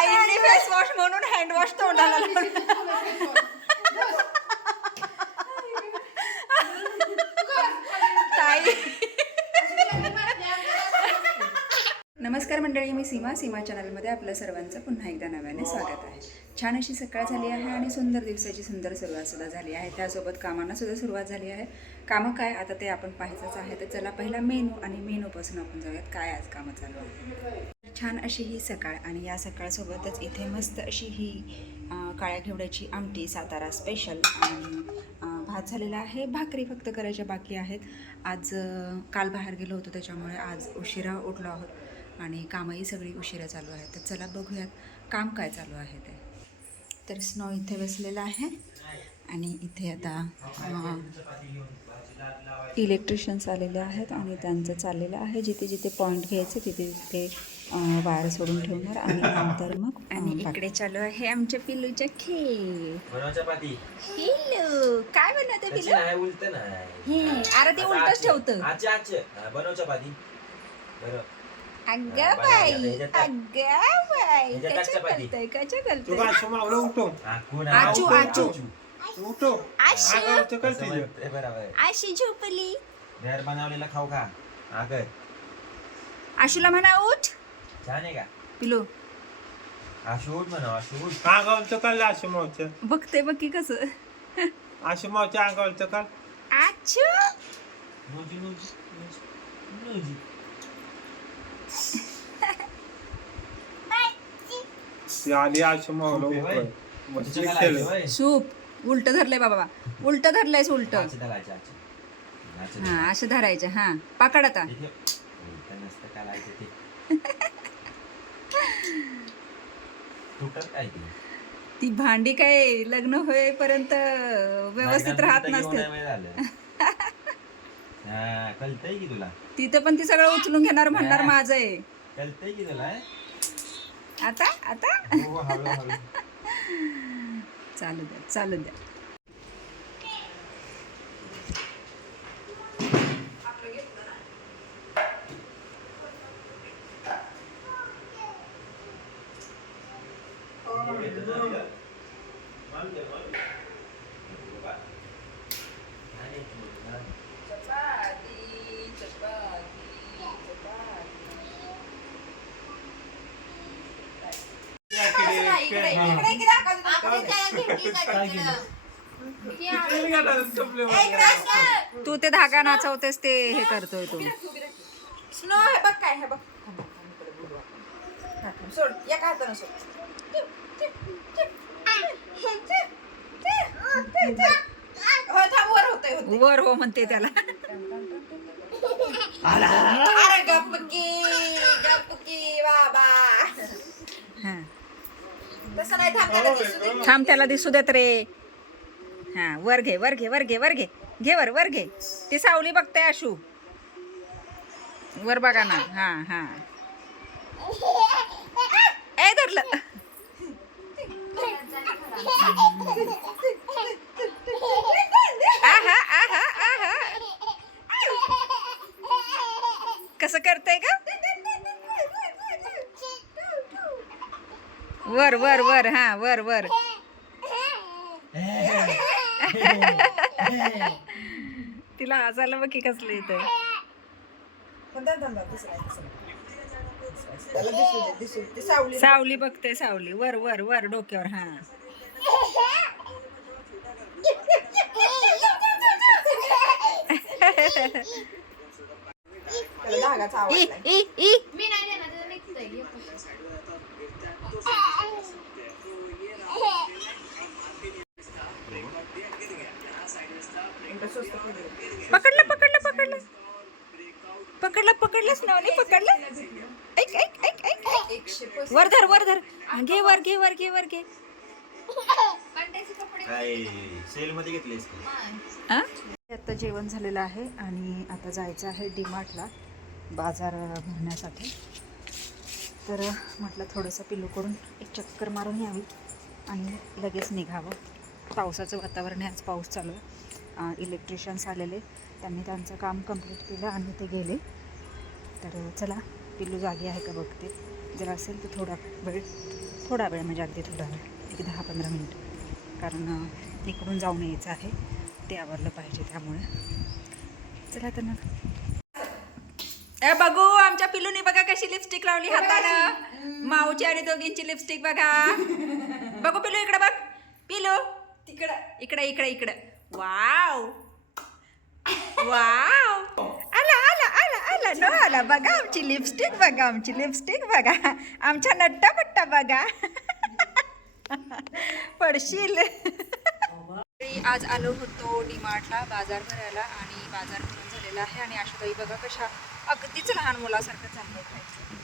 ताईंनी face wash म्हणून hand wash तोंडाला लावला. ताई नमस्कार मंडळी, मी सीमा चॅनलमध्ये आपलं सर्वांचं पुन्हा एकदा नव्याने स्वागत आहे. छान अशी सकाळ झाली आहे आणि सुंदर दिवसाची सुंदर सुरुवातसुद्धा झाली आहे. त्यासोबत कामांनासुद्धा सुरुवात झाली आहे. कामं काय आता ते आपण पाहायचंच आहे. तर चला पहिला मेनू आणि मेनूपासून आपण जाऊयात काय आज कामं चालू आहे. छान अशी ही सकाळ आणि या सकाळसोबतच इथे मस्त अशी ही काळ्या घेवड्याची आमटी सातारा स्पेशल आणि भात झालेला आहे. भाकरी फक्त करायच्या बाकी आहेत. आज काल बाहेर गेलो होतो त्याच्यामुळे आज उशिरा उठलो आहोत आणि कामही सगळी उशिरा चालू आहे. तर चला बघूयात काम काय चालू आहे ते. तर स्नो इथे बसलेला आहे आणि इथे आता इलेक्ट्रिशियन्स आलेले आहेत आणि त्यांचं चाललेलं आहे जिथे जिथे पॉईंट घ्यायचे तिथे तिथे वायर सोडून ठेवणार आणि नंतर मग आणि इकडे चालू आहे आमच्या पिल्लूच्या खेळ. पिल्लू काय बनवते पिल्लू? अरे ते उलटच ठेवतं. अगं बाई अगं बाई कशा करतय कशा करतय आचू आचू आशी झोपली. घर बनवलेला खाऊ खा. आशूला म्हणा उठ. छान आहे का पिलो? आशू उठ म्हणा. आशू उठ. अंगावरचं काढलं आशुमावचं. बघते बघ की कसं आशुमावच्या अंगावरचं काढ. आचू नोजी नोजी नोजी. ती आली आशुमावला उभं. बसली खेळत. सूप उलट धरलंय बाबा. उलट धरलंयस उलट. आची धरायची, आची. आची हा असं धरायचं. हा पकड आता. इथे उलटं नसतं करायचं ते. तुटत काय ती? ती भांडी काय लग्न होईपर्यंत व्यवस्थित राहत नसते. हा कळतंय की तुला? तिथं पण ती सगळं उचलून घेणार म्हणणार माझं आहे. कळतंय की तुला? आता आता हो हळू हळू. चालू द्या चालू द्या. तू ते धागा नाचवतेस ते हे करतोय तू. स्नो हे बघ काय हे बघ. सोड या हाताने सोड. वर हो म्हणते त्याला. अरे गप्पकी गप्पकी बाबा. तसं नाही. थांब त्याला दिसू देत रे. हा वर घे वर घे वर घे वर घे. घे वर वर घे. ती सावली बघते आशू. वर बघा ना. हा हा ए धरलं. आहा आहा आहा कसं करतय का? वर वर वर. हा वर वर. तिला हसायला बघ की कसलं येतं. सावली बघते सावली. वर वर वर डोक्यावर. हा पकडलं पकडलं पकडलं पकडलं पकडलंच नावने पकडलं. ऐक ऐक ऐक ऐक. वर धर वर धर. घे वर घे वर घे वर घे. काय सेल मध्ये घेतलीस? आता जेवण झालेलं आहे आणि आता जायचं आहे डीमार्टला बाजार भरण्यासाठी. तर म्हटलं थोडंसं पिल्लूकडून एक चक्कर मारून यावी आणि लगेच निघावं. पावसाचं वातावरण आहे. आज पाऊस चालू आहे. इलेक्ट्रिशियन्स आलेले. त्यांनी त्यांचं काम कंप्लीट केलं आणि ते गेले. तर चला पिल्लू जागी आहे का बघते. जर असेल तर थोडा वेळ थोडा वेळ म्हणजे अगदी थोडा वेळ, एक 10-15 मिनिट, कारण इकडून जाऊन यायचं आहे, ते आवरलं पाहिजे त्यामुळे. चला तर मग. ए बघू, आमच्या पिलूनी बघा कशी लिपस्टिक लावली हातानं. माऊची आणि दोघींची लिपस्टिक बघा. बघू पिलू, इकडे बघ पिलू, तिकडं इकडे इकडे इकडे. वाव वाव, आला आला आला आला न आला. बघा आमची लिपस्टिक, बघा आमची लिपस्टिक, बघा आमच्या नट्टा पट्टा बघा. पडशील. आज आलो होतो डीमार्टला बाजार भरायला आणि बाजार भरून झालेला आहे. आणि आशुताई बघा कशा अगदीच लहान मुलासारखं चांगलं खायचं.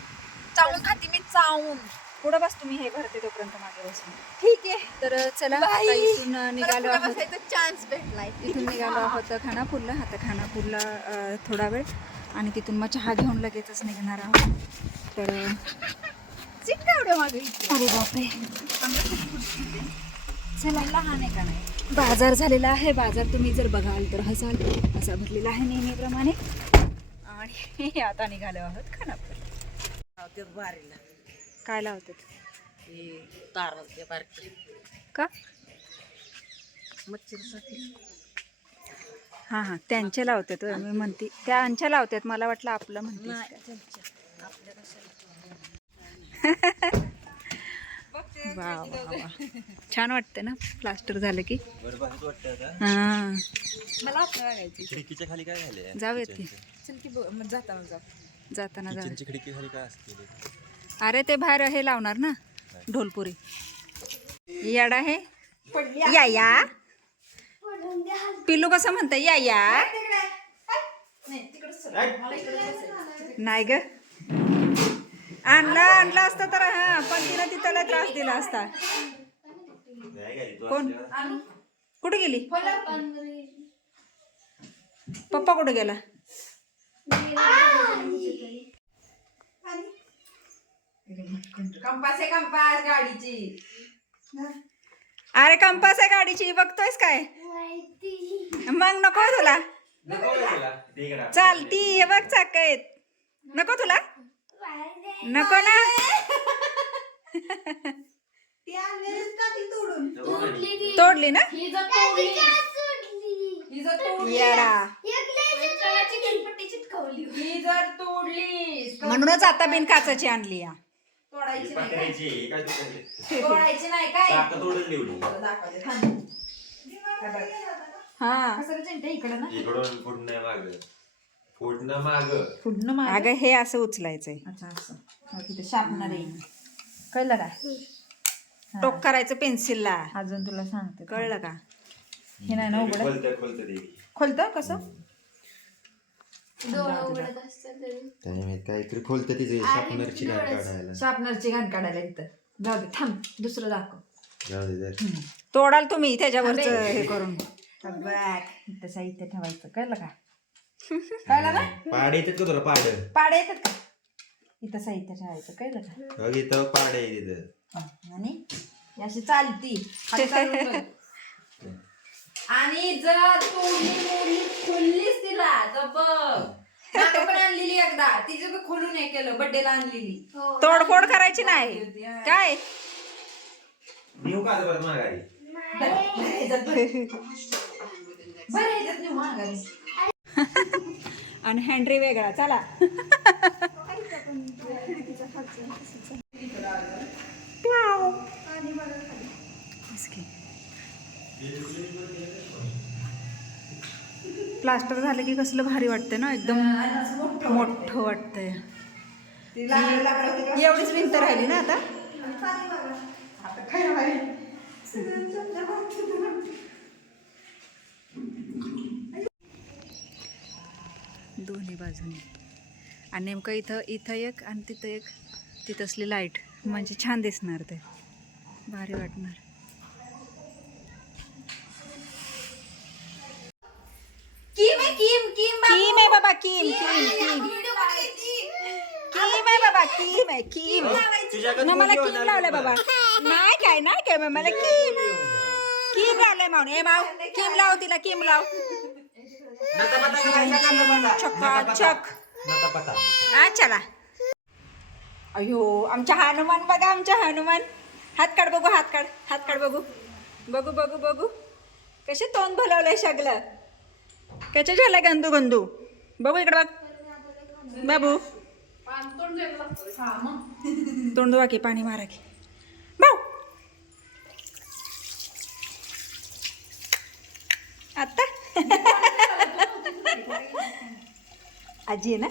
चावून खाते मी, चावून. पुढं बस तुम्ही, हे भरते तोपर्यंत मागे बसून. ठीक आहे, तर चला आता इथून निघालो आहोत. चान्स भेटलाय. इथून निघालो आहोत खानापूरला. आता खानापूरला थोडा वेळ आणि तिथून मग चहा घेऊन लगेचच निघणार आहोत. तर अरे बापरे, चला. लहान आहे का नाही. बाजार झालेला आहे. बाजार तुम्ही जर बघाल तर हसाल, असा भरलेला आहे नेहमीप्रमाणे. आणि आता निघालो आहोत खानापूर. काय लावतात का? हां हां, त्यांचे लावतात. मी म्हणते त्यांच्या लावतात, मला वाटलं आपलं म्हणते. वा वा वा, छान वाटतं ना प्लास्टर झालं की. बरं भारीच वाटतं आता. हां, मला आता बघायची. खिडकीच्या खाली काय झाले? जाऊयात की. चल की जाताना जाऊ. जाताना जाऊ. किचनची खिडकी खाली काय असते? अरे ते बाहेर हे लावणार ना, ढोलपुरी. याडा हे या या. पिल्लू कसं म्हणतं या या? नाही ग, आणला असता तर. हा, पण तिला तिथला त्रास दिला असता. कोण कुठे गेली? पप्पा कुठे गेला? कंपास आहे, कंपास गाडीची. अरे कंपास आहे गाडीची, बघतोयस काय? मग नको तुला. चालती, हे बघ चाक आहेत. नको तुला, नको ना. तोडली ना येडा. म्हणूनच आता बिन काचाची आणली या. तोडायची नाही काय? काय तोडायची नाही काय? तोडून लिवली. दाखवते थांब. हा, कसं चिंता इकडं ना. इकडून फुटणं माग, फुटणं माग. अगं हे असं उचलायचंय. अच्छा असं. हो, तिथे शार्पनर आहे. कळलं का? टोक करायचं पेन्सिलला. अजून तुला सांगते. कळलं का? हे नाही ना उघडत. खोलतं ते. खोलतं कसं? काहीतरी खोलतं तिचे शार्पनरची गाठ काढायला. शार्पनरची घाण काढायला इथं. जाऊ दे थांब, दुसरं दाखव. जाऊ दे जर. तोडाल तुम्ही त्याच्यावरच हे करून. बघ इथं साहित्य ठेवायचं. कळलं का? कळलं ना? पाड येतात का तुला? पाड पाडे येतात का? इथं साहित्य ठेवायचं. कळलं का? बघ इथं पाड आहे तिथं. आणि ही अशी चालती. खाली चालून बघ. आणि जर तोडली खोललीस तिला तर बघ. नातं पण आणलेली एकदा, तिचं बी खोलून हे केलं, बड्डेला आणलेली. तोडफोड करायची नाही काय? नेऊ का आता परत माघारी? बरं ह्याच्यात नेऊ माघारी. आणि हँड्री वेगळा. चला. प्लास्टर झालं की कसलं भारी वाटतं ना, एकदम मोठं वाटतंय. एवढीच भिंत राहिली ना आता. दोन्ही बाजूने. आणि नेमकं इथं एक आणि तिथं एक, तिथं असली लाईट म्हणजे छान दिसणार, ते भारी वाटणार. किम आहे, किम आहे बाबा, किम आहे बाबा, किम आहे, किम. मग मला किम लावलंय बाबा. नाही काय मग मला किम लावलंय माऊन. ए माऊ, किम लाव तिला, किम लाव. चकाचक. चला. अयो आमच्या हनुमान बघा, आमच्या हनुमान. हात काढ बघू, हात काढ, हात काढ बघू. बघू बघू बघू कसे तोंड भलवलंय सगळं. कसे झालंय गंदू गंदू. बघू इकडे बघ बाबू. तोंड धुवा की, पाणी मारा की. भाऊ आता आजी आहे ना.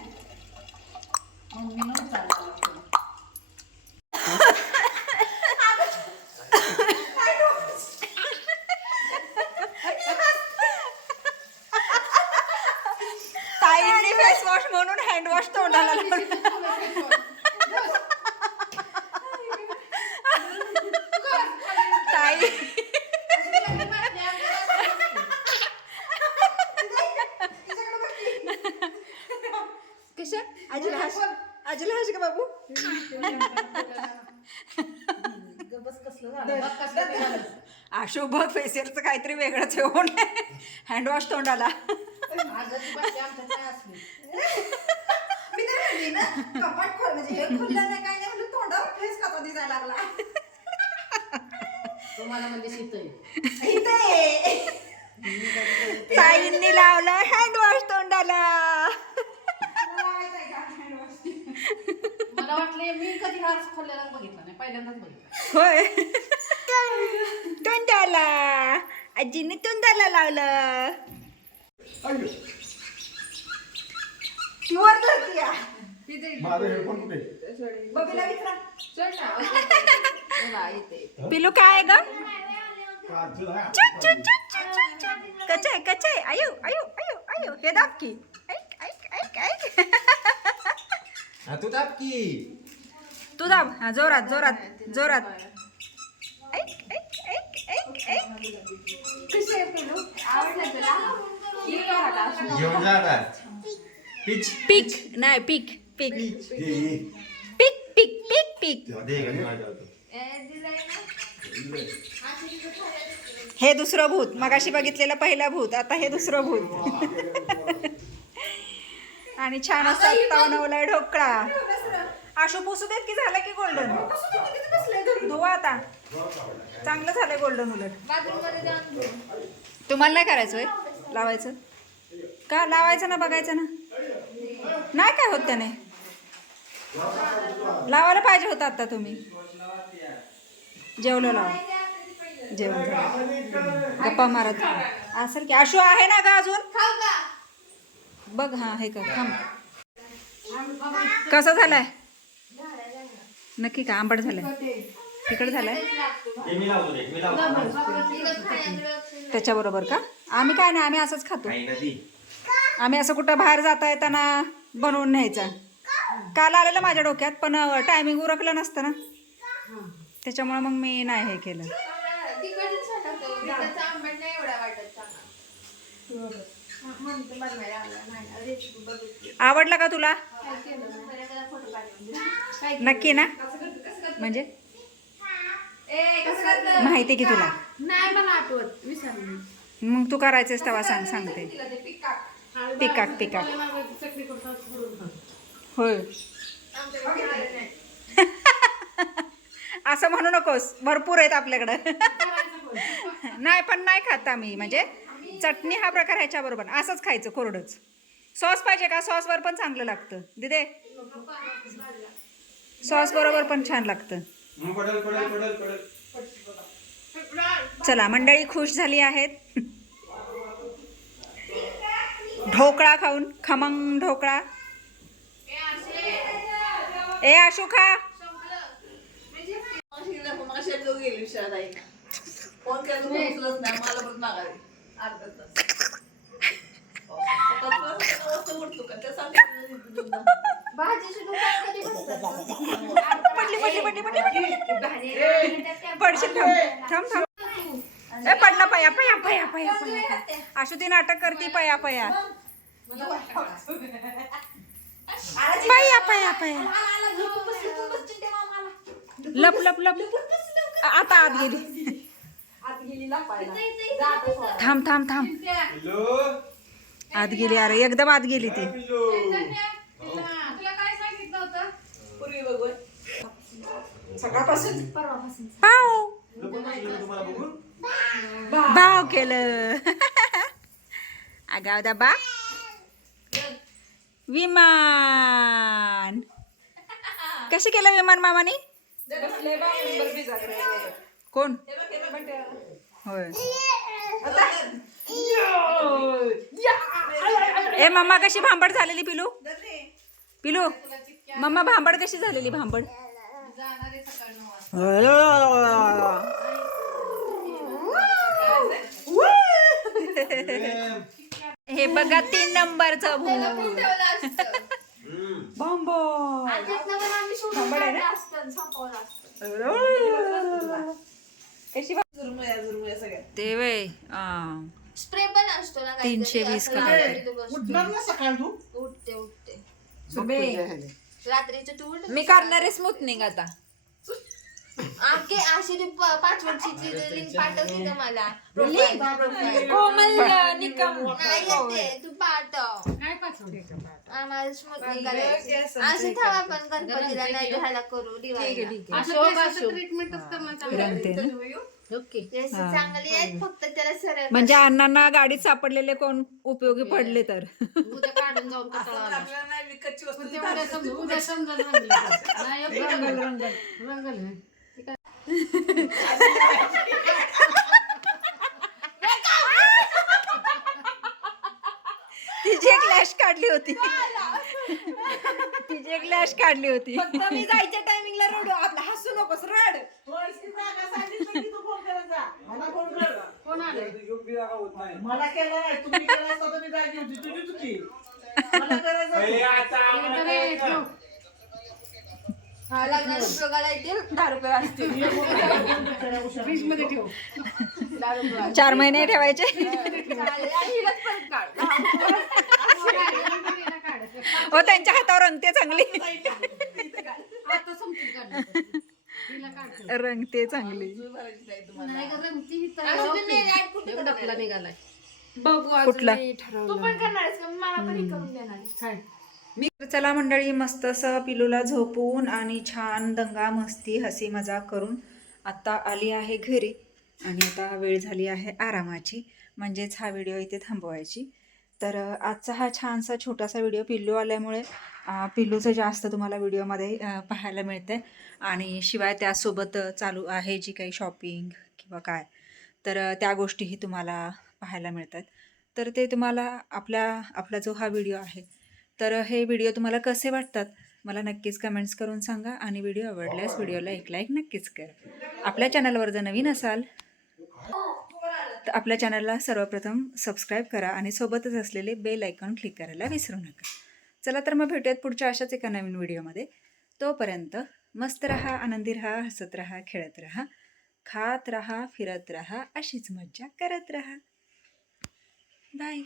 ताईंनी फेस वॉश म्हणून हँड वॉश तोंडाला लावलं. ताई कशा आजीला हस, आजीला हस का बाबू. आशू बघ फेशियलचं काहीतरी वेगळंच होऊन हँड वॉश तोंडाला. कपाट खोल म्हणजे हे खोललं नाही काय नाही म्हणलं तोंडावर फेस कसा दिसायला लागला. ताईंनी लावलं हँड वॉश तोंडाला. मला वाटले मी कधी हार खोललेला बघितला नाही, पहिल्यांदाच बघितला. होय तोंडाला आजीने तोंडाला लावलं. वर धरती या. बघूला विचारा. पिलू काय ग. कचाय कचाय आयो आयो आयो आयो. हे दाब की. ऐक ऐक ऐक ऐक. तू दाब की. तू दाब. हा जोरात जोरात जोरात. ऐक ऐक ऐक ऐक ऐक. कसे पिलू आवडलं तुला. घेऊन जा आता. पिच पीक नाही पीक पीक पीक पीक पीक पीक. दे घरी माझ्या होतं. हे दुसरं भूत. मगाशी बघितलेलं पहिलं भूत, आता हे दुसरं भूत. आणि छान असं आत्ता बनवलाय ढोकळा. आशू पुसू देत की झालं की गोल्डन. धुवा आता. चांगलं झालंय गोल्डन उलट. तुम्हाला नाही करायचं होय लावायचं का. लावायचं ना बघायचं ना. नाही काय होत त्याने. लावायला पाहिजे होतं आता तुम्ही. जेवलं लावा. जेवण झालं. गप्पा मारत असेल की. आशू आहे ना का अजून. बघ हा हे का. थांब. कसं झालंय नक्की का. आंबट झालंय. तिकडे झालंय मी लावतो रे, मी लावतो. त्याच्याबरोबर का. आम्ही काय नाही, आम्ही असंच खातो. काही नदी. आम्ही असं कुठं बाहेर जाता येताना बनवून न्यायचा. काल आलेलं माझ्या डोक्यात पण टायमिंग उरकलं नसतं ना, त्याच्यामुळे मग मी नाही हे केलं. आवडला का तुला. नक्की ना. म्हणजे माहिती की तुला. नाही मला आठवत, विसरली. मग तू करायचंस तेव्हा सांगते. पिकाक पिकाक. चटणी करतो. होय. असं म्हणू नकोस, भरपूर आहेत आपल्याकडं. नाही पण नाही खात आम्ही. म्हणजे चटणी हा प्रकार ह्याच्याबरोबर असंच खायचं कोरडंच. सॉस पाहिजे का. सॉसवर पण चांगलं लागतं दिदे. सॉस बरोबर पण छान लागतं. चला मंडळी खुश झाली आहेत ढोकळा खाऊन. खमंग ढोकळा. ए आशू खा. पडली पडली पडली पडली पडशील. थांब थांब थांब. ए पडला. पया पया पया पया पया. आशू ती नाटक करती. पया पया पया पया पया. लप लप लप. आता आत गेली. थांब थांब थांब. आत गेली. अरे एकदम आत गेली ती. तुला काय सांगितलं होतं. सकाळपासून परवापासून पाव तुम्हाला बघून भाव केलं. आगाव दाबा विमान. कसं केलं विमान मामाने? कोण होय? ए मम्मा कशी भांबड झालेली पिलू? पिलू मम्मा भांबड कशी झालेली भांबड? हे बघा 3 नंबरचं भूत. भांबड कशी ते वय स्प्रे पण असतो ना 320 का काहीतरी. उठते रात्रीचं तू मी करणारे स्मूथनिंग आता. आगे अशी ती 5 वर्षाची लिंक पाठवली का मला कोमल निकम नाही येते तू पाठव काय पाचवडे आम्हाला स्मृती करायची अशी थांबा आपण गणपतीला नाही ह्याला करू दिवाळीला ट्रीटमेंटच करणार रंगते ना. ओके ते अशी चांगली आहेत फक्त त्याला सरळ म्हणजे अण्णांना गाडीत सापडलेले कोण उपयोगी पडले तर. उद्या काढून जाऊन कटाळा आला. पण ते उद्या समजा नाही रंगल तिची एक लॅश काढली होती. तिची एक लॅश काढली होती. मी जायच्या टायमिंगला रडू आपला हसू नकोस रड कोण आले मला केलं नाही तुम्ही केलं असतं तर मी जागी होती तुझी चुकी मला करायचं लागणार उपयोगाला येतील 10 रुपये असतील फ्रीज मध्ये ठेव 4 महिने ठेवायचे. हिलाच परत काढ हो त्यांच्या हातावर रंगते चांगली. आता समजून काढलं तिला काढतो रंगते चांगली. नाही का रंगती तर डपला निघालाय बघू कुठला? तू पण करणार आहेस का मला पण हे करून देणार आहेस? काय तर चला मंडळी मस्त असं पिलूला झोपवून आणि छान दंगा मस्ती हसी मजाक करून आत्ता आली आहे घरी. आणि आता वेळ झाली आहे आरामाची, म्हणजेच हा व्हिडिओ इथे थांबवायची. तर आजचा हा छानसा छोटासा व्हिडिओ पिल्लू आल्यामुळे पिल्लूचं जास्त तुम्हाला व्हिडिओमध्ये पाहायला मिळते. आणि शिवाय त्यासोबत चालू आहे जी काही शॉपिंग किंवा काय तर त्या गोष्टीही तुम्हाला पाहायला मिळतात. तर ते तुम्हाला आपला जो हा व्हिडिओ आहे तर हे व्हिडिओ तुम्हाला कसे वाटतात मला नक्कीच कमेंट्स करून सांगा. आणि व्हिडिओ आवडल्यास व्हिडिओला एक लाईक नक्कीच करा. आपल्या चॅनलवर जर नवीन असाल तर आपल्या चॅनलला सर्वप्रथम सबस्क्राईब करा आणि सोबतच असलेले बेल आयकॉन क्लिक करायला विसरू नका. चला तर मग भेटूयात पुढच्या अशाच एका नवीन व्हिडिओमध्ये. तोपर्यंत मस्त रहा, आनंदी रहा, हसत रहा, खेळत रहा, खात रहा, फिरत रहा, अशीच मज्जा करत रहा. बाय.